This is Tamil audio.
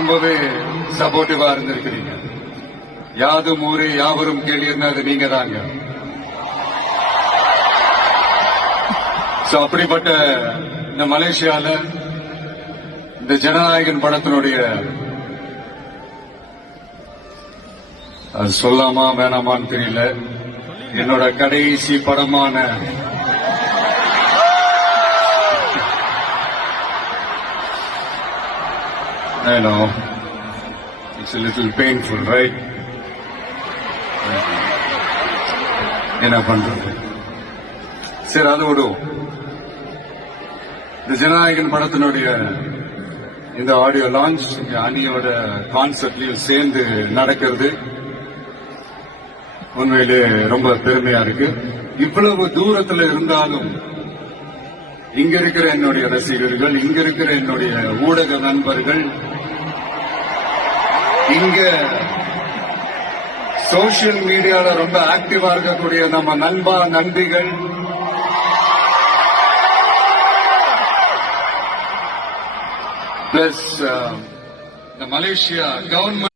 ரொம்பவே சப்போர்ட்டிவா இருந்திருக்கிறீங்க. யாதும் ஊரே யாவரும் கேள்வின்னா அது நீங்க தாங்க. அப்படிப்பட்ட இந்த மலேசியால இந்த ஜனநாயகன் படத்தினுடைய அது சொல்லாமா வேணாமான்னு தெரியல, என்னோட கடைசி படமான I know it's a little painful, right? என்ன பண்றது, சரி அதை விடுவோம். இந்த ஜனநாயகன் படத்தினுடைய இந்த ஆடியோ லான்ச் அணியோட கான்செப்ட்லயும் சேர்ந்து நடக்கிறது உண்மையிலே ரொம்ப பெருமையா இருக்கு. இவ்வளவு தூரத்துல இருந்தாலும் இங்க இருக்கிற என்னுடைய ரசிகர்கள், இங்க இருக்கிற என்னுடைய ஊடக நண்பர்கள், இங்க சோசியல் மீடியால ரொம்ப ஆக்டிவா இருக்கக்கூடிய நம்ம நண்பா நண்பிகள், பிளஸ் இந்த மலேசியா கவர்மெண்ட்